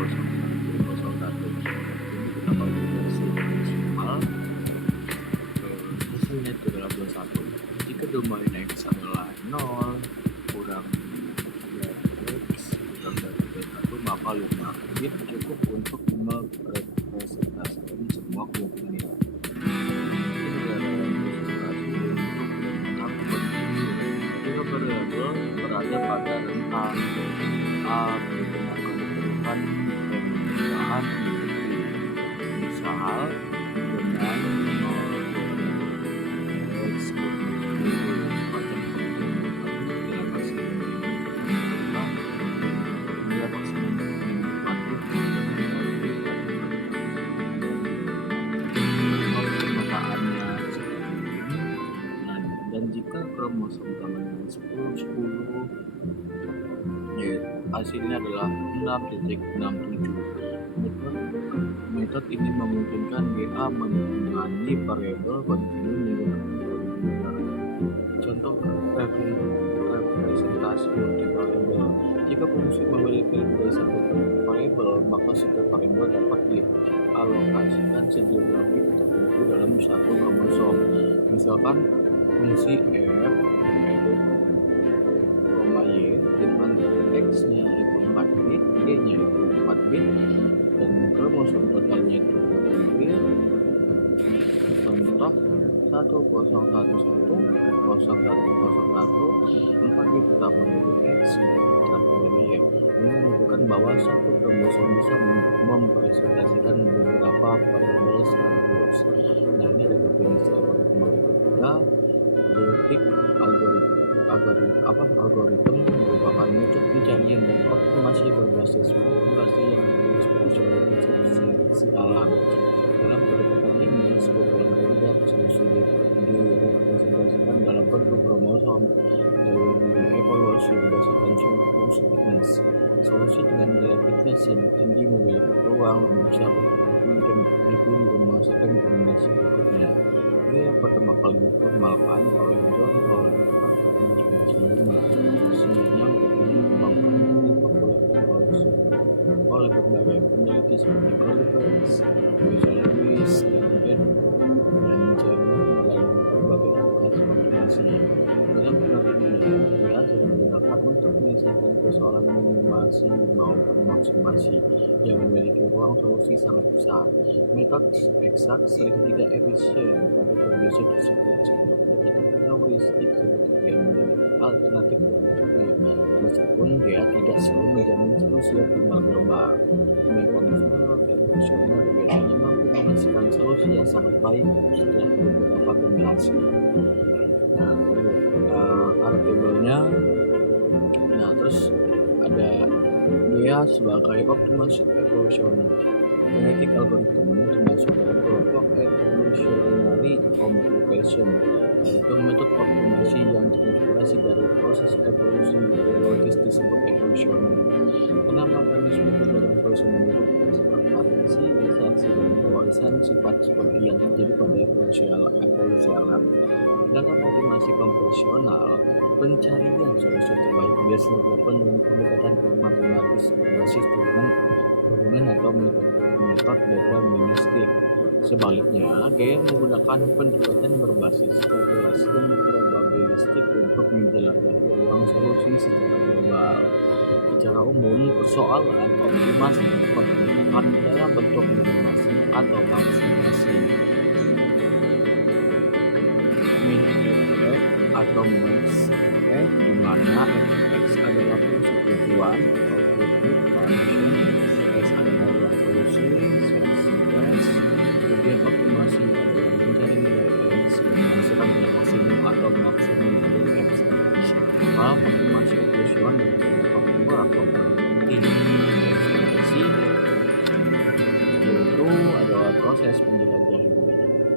01 ini kita pakai versi maksimal. Hasilnya itu adalah 21. Jika domain X adalah 0 kurang X kurang dari 21, maka 5 bit cukup untuk merepresentasikan semua kemungkinan nilai. Jika variabel berada pada rentang A dengan kemungkinan pembukaan misal dengan 0 X pada kemungkinan maksimum hingga maksimum pemetaannya seperti ini. Dan jika kromosom utamanya 10 hasilnya adalah 6.67. Metode ini memungkinkan GA menangani variabel kontinu menggunakan contoh representasi multivariabel. Jika fungsi memiliki lebih dari satu variabel, maka setiap variabel dapat dialokasikan segeografi tertentu dalam satu kromosom. Misalkan fungsi f y dengan x-nya itu 4 bit, y-nya itu 4 bit, dan kromosom totalnya itu 8 bit. Contoh 1011 4 bit pertama itu x, terakhir y. Ini menunjukkan bahwa satu kromosom bisa mempresentasikan beberapa variabel sekaligus. Nah, ini ada definisi algoritma ketiga. Detik algoritma merupakan metode pencarian dan optimasi berbasis populasi yang terinspirasi oleh prinsip seleksi alam. Dalam pendekatan ini, sekumpulan kandidat solusi direpresentasikan dalam bentuk kromosom, lalu dievaluasi berdasarkan suatu fitness. Solusi dengan nilai fitness yang tinggi memiliki peluang lebih besar untuk dipilih dan menghasilkan kombinasi berikutnya. Ini yang pertama kali diformalkan oleh John Holland pada tahun 1995. Selanjutnya metode ini dikembangkan dan dipopulerkan oleh berbagai peneliti seperti Oliver Wendell Lewis, dan Ben dan Jeremy melalui berbagai aplikasi optimasi. Dalam teorinya, dia sering digunakan untuk menyelesaikan persoalan minimasi maupun maksimasi yang memiliki ruang solusi sangat besar. Metode eksak sering tidak efisien pada kondisi tersebut, sehingga pendekatan heuristik seperti yang menjadi alternatif yang efektif, meskipun dia tidak selalu menjamin solusi optimal global. Mekanisme evolusioner biasanya mampu menghasilkan solusi yang sangat baik setelah beberapa kombinasi. Nah, ada tabelnya. Nah, terus ada dia sebagai optimasi evolusioner. Genetic algorithm termasuk dalam kelompok evolutionary computation, yaitu metode optimasi yang terinspirasi dari proses evolusi biologis disebut evolutionary. Karena mekanisme kegiatan evolusi menurut variasi, seleksi, dan pewarisan sifat seperti yang terjadi pada evolusi alam. Dalam optimasi konvensional, pencarian solusi terbaik biasanya dilakukan dengan pendekatan matematis berbasis turunan atau metode deterministik. Sebaliknya, gaya menggunakan pendekatan berbasis kalkulasi dan probabilistik untuk menjelajahi ruang solusi secara global. Secara umum, persoalan optimasi dapat ditemukan dalam bentuk minimasi atau maksimasi, min f atau max f, di mana fx adalah fungsi tujuan objective function, s adalah ruang solusi seleksi s, kemudian optimasi adalah mencari nilai x yang menghasilkan nilai maksimum atau maksimum dari x. Dalam optimasi evolusion terdapat dua komponen penting. Ekspedisi, yaitu adalah proses menjelajahi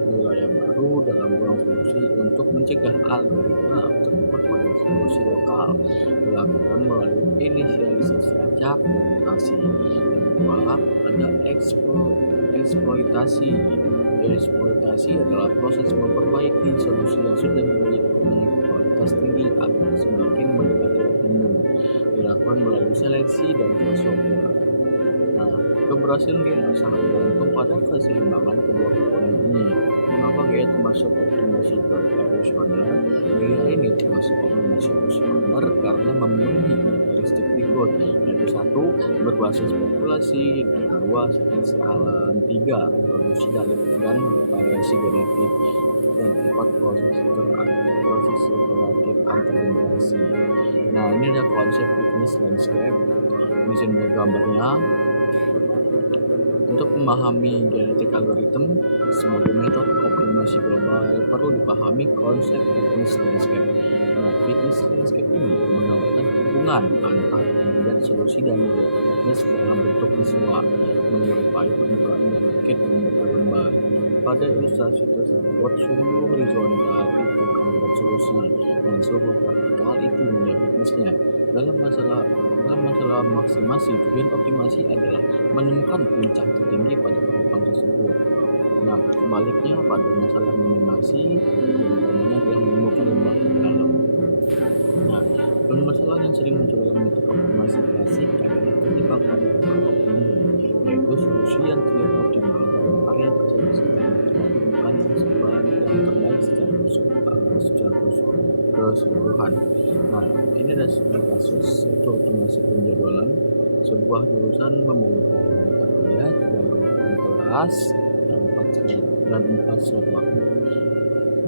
wilayah baru dalam ruang solusi untuk mencegah algoritma terjebak pada solusi lokal, dilakukan melalui inisialisasi acak dan mutasi. Yang kedua, ada eksploitasi. Eksploitasi adalah proses memperbaiki solusi yang sudah memiliki kualitas tinggi agar semakin mendekati optimum, dilakukan melalui seleksi dan crossover. Nah, keberhasilan dia sangat bergantung pada keseimbangan kedua komponen ini. Mengapa gaya termasuk optimasi evolusioner? Gaya ini termasuk optimasi evolusioner karena memenuhi karakteristik berikut, yaitu satu, berbasis populasi, dua, seleksi alam, tiga, reproduksi dan variasi genetik, dan empat, proses iteratif antar generasi. Nah, ini ada konsep fitness landscape. Di sini ada gambarnya. Untuk memahami genetik algoritma sebagai metode optimasi global, perlu dipahami konsep fitness landscape. Nah, fitness landscape ini menggambarkan hubungan antara kandidat solusi dan fitness dalam bentuk visual, menyerupai permukaan dan bukit yang bergelombang. Pada ilustrasi tersebut, suhu horizontal itu kandidat solusi dan suhu vertikal itu nilai fitnessnya. Dalam masalah maksimasi, tujuan optimasi adalah menemukan puncak tertinggi pada tahapan tersebut. Nah, sebaliknya pada masalah minimasi, tujuan utamanya adalah menemukan lembah terdalam. Nah, permasalahan yang sering muncul dalam metode optimasi klasik adalah terjebak pada optimum, yaitu solusi yang terlihat optimal dalam area kecil sedang tetapi bukan yang terbaik secara keseluruhan. Nah, ini ada sebuah kasus yaitu optimasi penjadwalan. Sebuah jurusan memiliki mata kuliah, 3 kelas, dan 4 slot waktu.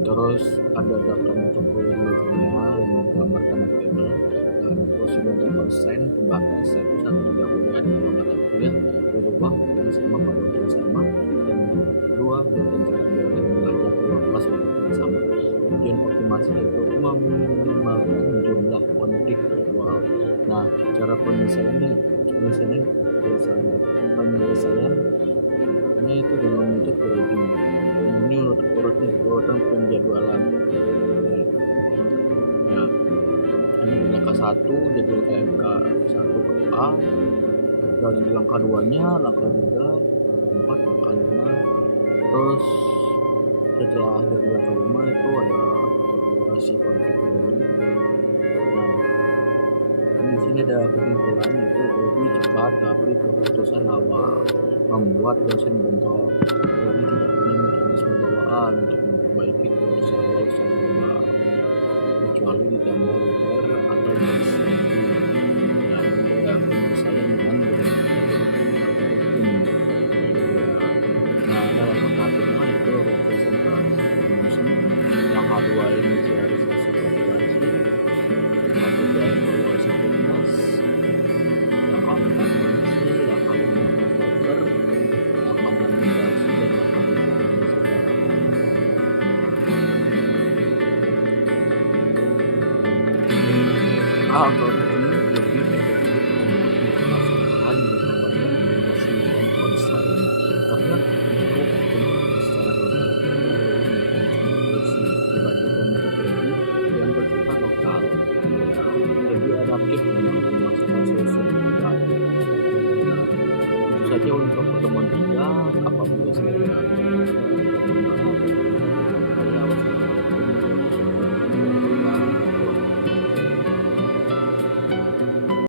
Terus ada daftar mata kuliah biasanya yang menggambarkan tabel, dan terus sudah ada persen pembatas, yaitu 1 ada 2 mata kuliah berubah yang sama pada waktu yang sama, dan 2 berjarak boleh belajar 2 kelas pada waktu yang sama. Tujuan optimasi itu meminimalkan jumlah konflik jadwal. Nah, cara penyelesaiannya itu dengan metode grading. Ini urutan penjadwalan. Nah, ini di langkah 1 jadwal KMK 1A, dan di langkah 2-nya, langkah 3, langkah 4, langkah 5. Terus setelah dari langkah 5 itu ada evaluasi konfigurasi. Nah, di sini ada kesimpulan yaitu lebih cepat tapi keputusan awal membuat dosen bentrok, jadi tidak punya mekanisme bawaan untuk memperbaiki keputusan awal secara global, kecuali ditambah liter atau dissenting. Nah, ini ada penyelesaian dengan algoritma. Nah, ada langkah pertama itu representasi promotion, langkah 2 inisialisasi populasi, langkah 3 evaluasi fitness, langkah 4 kondisi, langkah 5 filter, langkah 6 migrasi, dan langkah 7 penyelesaian. Algoritma lebih efektif untuk memastikan dan membaca aplikasi dan konstrain karena itu secara global melalui mekanisme evolusi dibagikan metodologi yang bersifat lokal, lebih adaptif memang memasukkan solusi yang terbaik. Nah, itu saja untuk pertemuan kita. Apabila saya